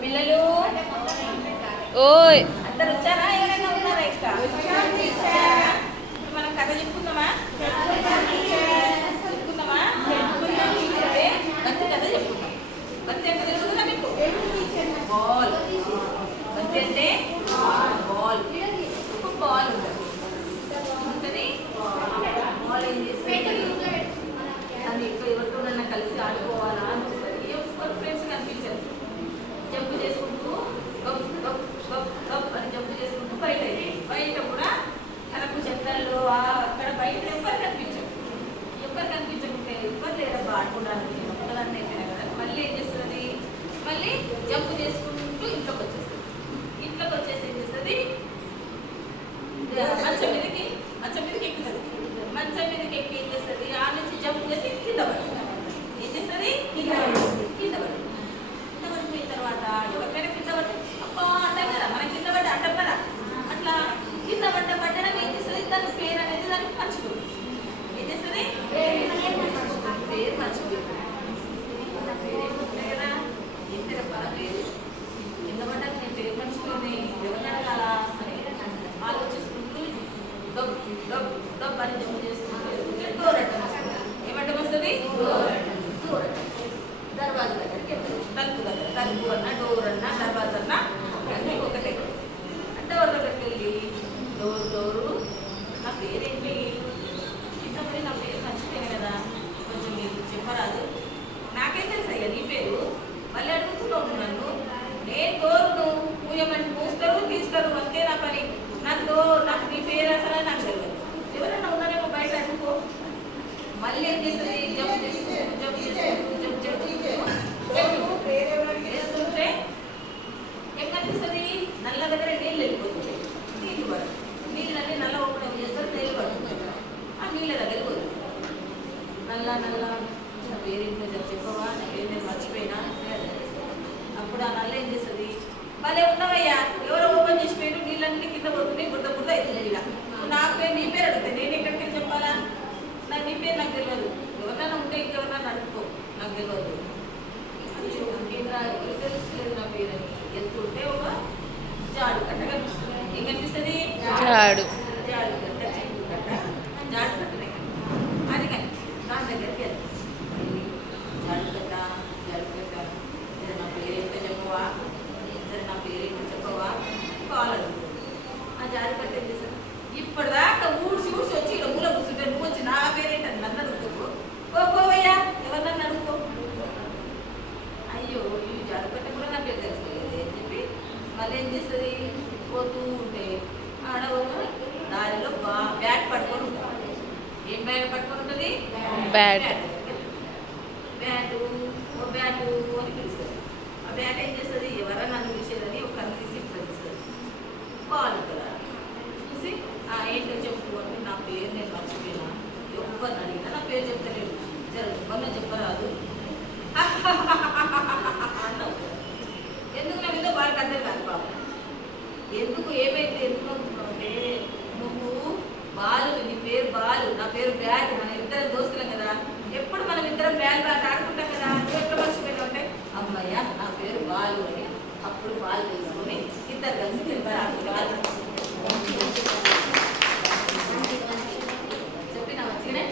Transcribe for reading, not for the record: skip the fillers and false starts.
పిల్లలు ఓయ్ అందరు వచ్చారా? ఎవరైనా ఉన్నారా? ఇంకా మనం కథ చెప్పుకుందామా? చెప్పుకుందామా? అంటే బంతి కథ చెప్పుకుందాం. బంతి అంటే తెలుసుకుందా మీకు? బాల్. బంతి అంటే బాల్. ఒక బాల్ ఉంటుంది. బాల్ ఏం చేస్తుంది? అది ఎవరితోనన్నా కలిసి ఆడుకోవాలా అనుకుంటుంది. ఎవరు ఫ్రెండ్స్ కనిపించారు, జంపు చేసుకుంటూ గప్ గప్ గప్ గప్ అని జంపు చేసుకుంటూ బయట కూడా తనకు చెట్లలో అక్కడ బయట ఎవ్వరు కనిపించకుంటే ఎవ్వరు లేరబ్బా ఆడుకోవడానికి ఒక్కదాన్ని అయిపోయినా కదా. మళ్ళీ ఏం చేస్తుంది? మళ్ళీ జంపు చేసుకుంటూ ఇంట్లోకి వచ్చేస్తుంది. ఇంట్లోకి వచ్చేసి ఏం చేస్తుంది? మంచం మీదకి ఎక్కుతుంది. మంచం మీదకి ఎక్కి ఏం చేస్తుంది? ఆ నుంచి జంప్ చేసి కింద పడుతుంది. ఏం చేస్తుంది? కింద పడుతుంది. పడిపోయిన తర్వాత ఎవరికైనా కింద పడి అబ్బా అంటాం కదా, మనం కింద పడి అంటాం కదా. అట్లా కింద పడ్డడం ఏం చేస్తుంది? దాని పేరు అనేది దానికి మర్చిపోతుంది. ఏం చేస్తుంది? పేరు మర్చిపోతుంది. నా పేరు ఏముంటాయి కదా, ఏం పేరు అబ్బా పేరు? కింద పడ్డాక నేను పేరు మర్చిపోయింది, ఎవరిని అడగాలా అని ఆలోచిస్తుంటూ డబ్ డబ్ డబ్ అని జంప్ చేసుకుంటూ డోర్ అడ్డం వస్తుంది. ఏమడ్డం వస్తుంది? దర్వాజా దగ్గరికి వెళ్తారు. తలుపు అన్నా డోర్ అన్నా దర్వాజా అన్నా అన్నీ ఒకటే. డోర్ దగ్గరికి వెళ్ళి డోరు నా పేరేంటి? చిన్నప్పుడు నా పేరు మర్చిపోయాను కదా, కొంచెం మీరు చెప్పరాదు. నాకేం తెలుసు అయ్యా నీ పేరు? మళ్ళీ అడుగుతున్నావు నన్ను. నేను డోర్ను మూయమని మూస్తారు తీస్తారు, అంతే నా పని. నాకు నీ పేరు అసలు నాకు తెలియదు. ఎవరైనా ఉన్నారేమో బయట అడుగుకో. మళ్ళీ ఏం చేస్తుంది? జంప్ చేస్తుంటే ఏం కనిపిస్తుంది? నల్ల దగ్గర నీళ్ళు వెళ్ళిపోతుంది. నీళ్ళు పడదు. నీళ్ళన్నీ నల్ల ఓపెన్ చేస్తారు, నీళ్ళు పడుతుంది. ఆ నీళ్ళ దగ్గర పోతుంది. నల్ల నా పేరేంటో చెప్పవా? నా పేరు నేను మర్చిపోయినా. అప్పుడు ఆ నల్ల ఏం చేస్తుంది? భలే ఉండవయ్యా, ఎవరో ఓపెన్ చేసిపోయారు, నీళ్ళన్నీ కింద పోతున్నాయి, బుద్ధ అవుతుంది. ఇలా నా పేరు నీ పేరు అడుగుతాయి, నేను ఎక్కడికి చెప్పాలా? నీ పేరు నాకు తెలియదు. ఎవరినైనా ఉంటే ఇంకెవరినైనా అడుగుకో, నాకు తెలియదు. తెలుసుకోలేదు నా పేరు అని వెళ్తుంటే ఒక జాడు కట్ట కనిపిస్తుంది. ఏం కనిపిస్తుంది? జాడు కట్ట, చెట్టు కట్ట, జాడు కట్ట అది కనిపిస్తుంది. దాని దగ్గరికి వెళ్తుంది. జాడు కట్ట సరే నా పేరేంటో చెప్పవా? కాల్ అడుగుతుంది. ఆ జాడు కట్ట ఏం చేశారు? ఇప్పటిదాకా ఊడ్చి వచ్చి ఇక్కడ మూల కూర్చుంటే నువ్వు వచ్చి నా పేరేంటని నన్ను అడుగుతావు. పోవయ్యా, ఎవరినన్ను అడుగుకో. అయ్యో ఈ జాడుకట్ట కూడా నా పేరు తెలుసుకోలేదు అని చెప్పి మళ్ళీ ఏం చేస్తుంది? పోతూ ఉంటే ఆడవాళ్ళు దారిలో బ్యాట్ పట్టుకొని ఉంటుంది. ఏం బ్యాట్ పట్టుకొని ఉంటుంది? బ్యాటు అని పిలుస్తుంది. ఆ బ్యాట్ ఏం చేస్తుంది? ఎవరైనా నన్ను పిలిచేదని ఒక కన్ను తీసి పిలుస్తుంది. బాల్ కదా చూసి ఏంటో చెప్పు అంటే నా పేరు నేను మర్చిపోయినా, ఎవరిని అడిగినా నా పేరు చెప్తలేడు, ఎవరిని చెప్పరాదు. ఎందుకు నా మీద వాళ్ళకి అర్థం కాదు పాపం. ఎందుకు ఏమైతే ఎందుకు అవుతున్నావు అంటే నువ్వు బాలు, నీ పేరు బాలు, నా పేరు బ్యాట్, మన ఇద్దరం దోస్తులం కదా, ఎప్పుడు మనం ఇద్దరం బ్యాట్ ఆడుకుంటాం కదా, నువ్వు ఎట్లా మర్చిపోయావు అంటే అమ్మయ్య నా పేరు బాలు అని అప్పుడు బాల్ తీసుకొని ఇద్దరు కలిసి చెప్పిన మంచిగానే